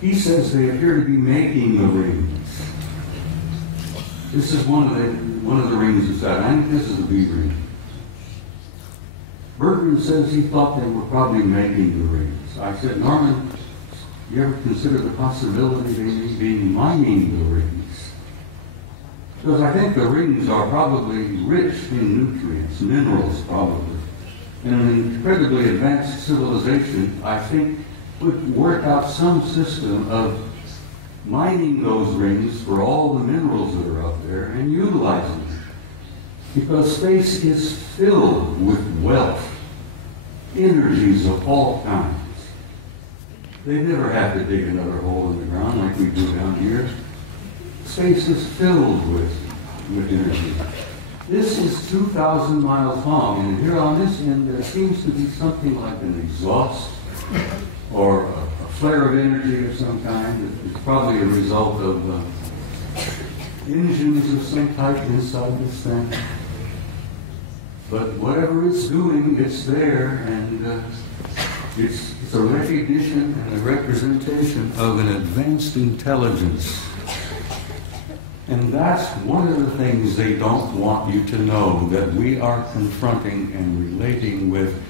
He says they appear to be making the rings. This is one of the rings inside. I think this is a B ring. Bertrand says he thought they were probably making the rings. I said, Norman, you ever consider the possibility they may be mining the rings? Because I think the rings are probably rich in nutrients, minerals probably. And an incredibly advanced civilization, I think, would work out some system of mining those rings for all the minerals that are up there and utilizing them. Because space is filled with wealth, energies of all kinds. They never have to dig another hole in the ground like we do down here. Space is filled with energy. This is 2,000 miles long, and here on this end there seems to be something like an exhaust or a flare of energy of some kind. It's probably a result of engines of some type inside this thing. But whatever it's doing, it's there, and it's a recognition and a representation of an advanced intelligence. And that's one of the things they don't want you to know, that we are confronting and relating with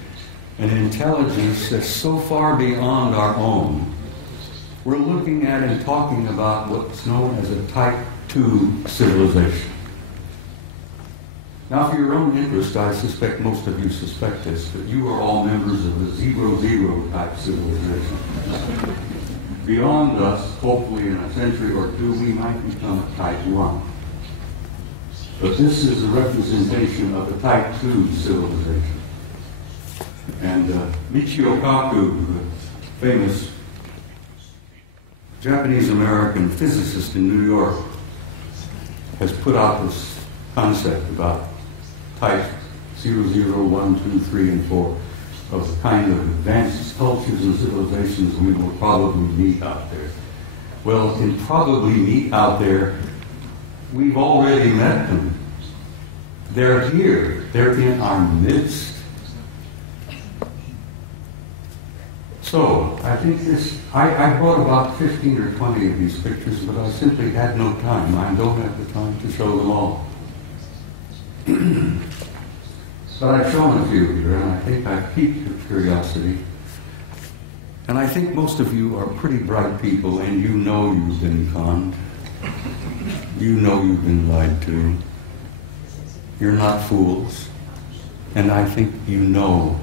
an intelligence that's so far beyond our own. We're looking at and talking about what's known as a Type 2 civilization. Now, for your own interest, I suspect most of you suspect this, but you are all members of the 0-0 type civilization. Beyond us, hopefully in a century or two, we might become a Type 1. But this is a representation of a Type 2 civilization. And Michio Kaku, the famous Japanese-American physicist in New York, has put out this concept about Type 0, 1, 2, 3, and 4 of the kind of advanced cultures and civilizations we will probably meet out there. Well, in probably meet out there, we've already met them. They're here. They're in our midst. So, I think I brought about 15 or 20 of these pictures, but I simply had no time. I don't have the time to show them all. But I've shown a few here, and I think I've piqued your curiosity. And I think most of you are pretty bright people, and you know you've been conned. You know you've been lied to. You're not fools. And I think you know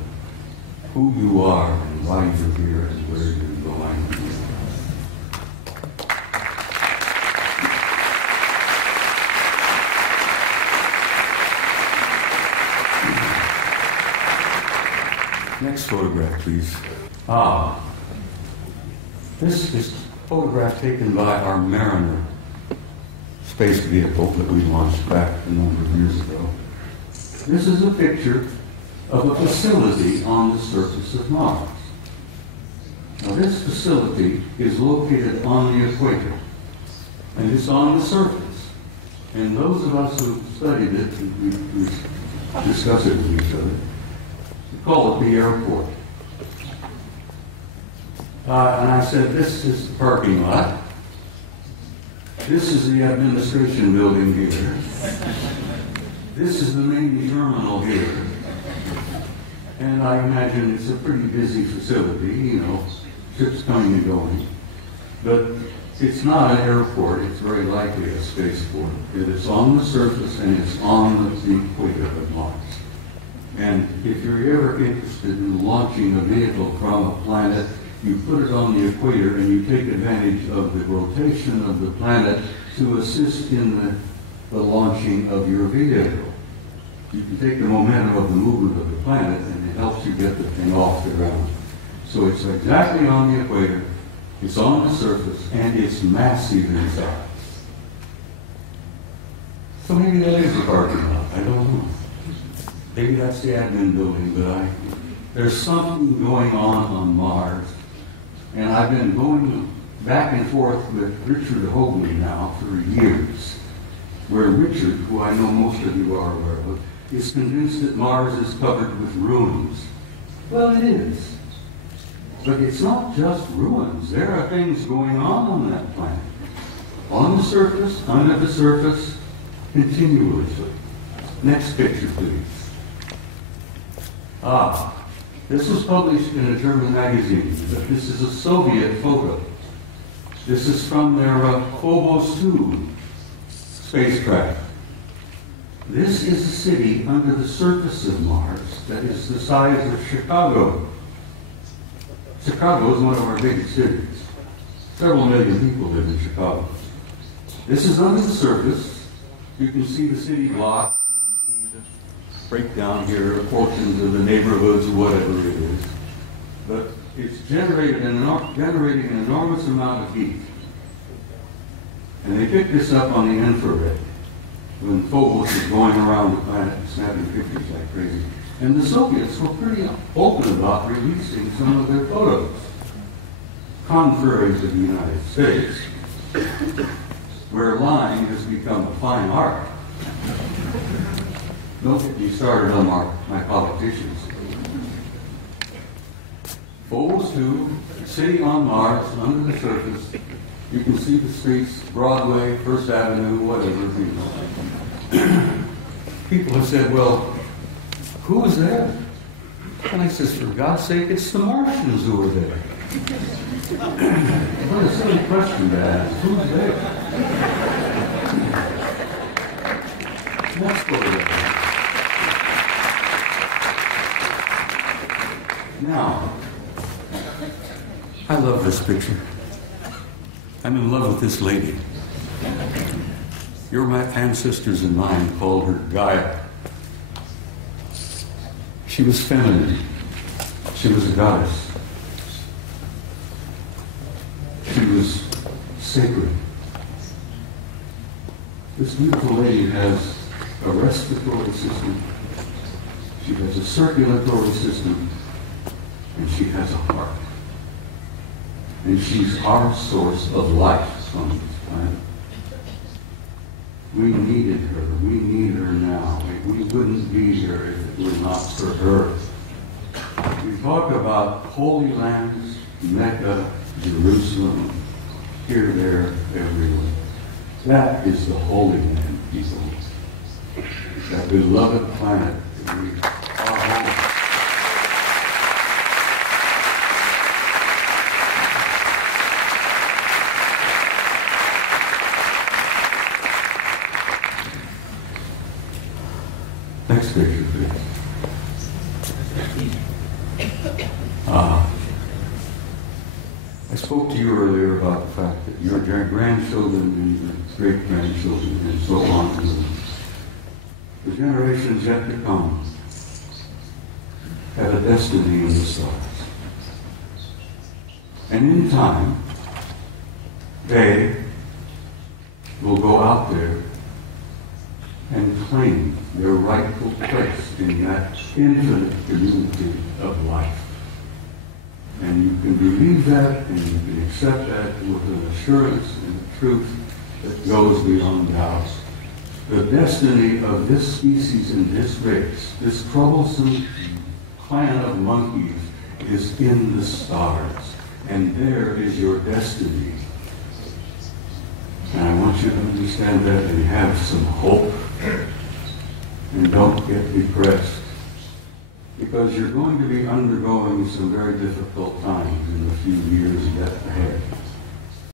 who you are and why you're here and where you're going. Next photograph, please. This is a photograph taken by our Mariner space vehicle that we launched back a number of years ago. This is a picture of a facility on the surface of Mars. Now, this facility is located on the equator, and it's on the surface. And those of us who studied it, we discuss it with each other, we call it the airport. And I said, this is the parking lot. This is the administration building here. This is the main terminal here. And I imagine it's a pretty busy facility, you know, ships coming and going. But it's not an airport, it's very likely a spaceport. It's on the surface and it's on the equator of Mars. And if you're ever interested in launching a vehicle from a planet, you put it on the equator and you take advantage of the rotation of the planet to assist in the launching of your vehicle. You can take the momentum of the movement of the planet and it helps you get the thing off the ground. So it's exactly on the equator, it's on the surface, and it's massive in size. So maybe that is a parking lot, I don't know. Maybe that's the admin building, but there's something going on Mars. And I've been going back and forth with Richard Hoagley now for years, where Richard, who I know most of you are aware of, is convinced that Mars is covered with ruins. Well, it is. But it's not just ruins. There are things going on that planet. On the surface, under the surface, continuously. Next picture, please. This was published in a German magazine, but this is a Soviet photo. This is from their Phobos 2 spacecraft. This is a city under the surface of Mars that is the size of Chicago. Chicago is one of our biggest cities. Several million people live in Chicago. This is under the surface. You can see the city block. You can see the breakdown here, portions of the neighborhoods, whatever it is. But it's generating an enormous amount of heat. And they picked this up on the infrared when Phobos was going around the planet and snapping pictures like crazy. And the Soviets were pretty open about releasing some of their photos, contrary to the United States, where lying has become a fine art. Don't get me started on my politicians. Phobos 2, city on Mars, under the surface. You can see the streets, Broadway, First Avenue, whatever. People have said, well, who was there? And I says, for God's sake, it's the Martians who were there. What a silly question to ask. Who's there? Let's go there. Now, I love this picture. I'm in love with this lady. Your ancestors and mine called her Gaia. She was feminine. She was a goddess. She was sacred. This beautiful lady has a respiratory system. She has a circulatory system. And she has a heart. And she's our source of life on this planet. We needed her. We need her now. We wouldn't be here if it were not for her. We talk about holy lands, Mecca, Jerusalem, here, there, everywhere. That is the Holy Land, people. That beloved planet that we are home. Next picture, please. I spoke to you earlier about the fact that your grandchildren and your great-grandchildren and so on, the generations yet to come, have a destiny in the stars. And in time, they will go out there and claim their rightful place in that infinite community of life. And you can believe that, and you can accept that with an assurance and a truth that goes beyond doubt. The destiny of this species and this race, this troublesome clan of monkeys, is in the stars. And there is your destiny. And I want you to understand that and have some hope. And don't get depressed. Because you're going to be undergoing some very difficult times in a few years yet ahead.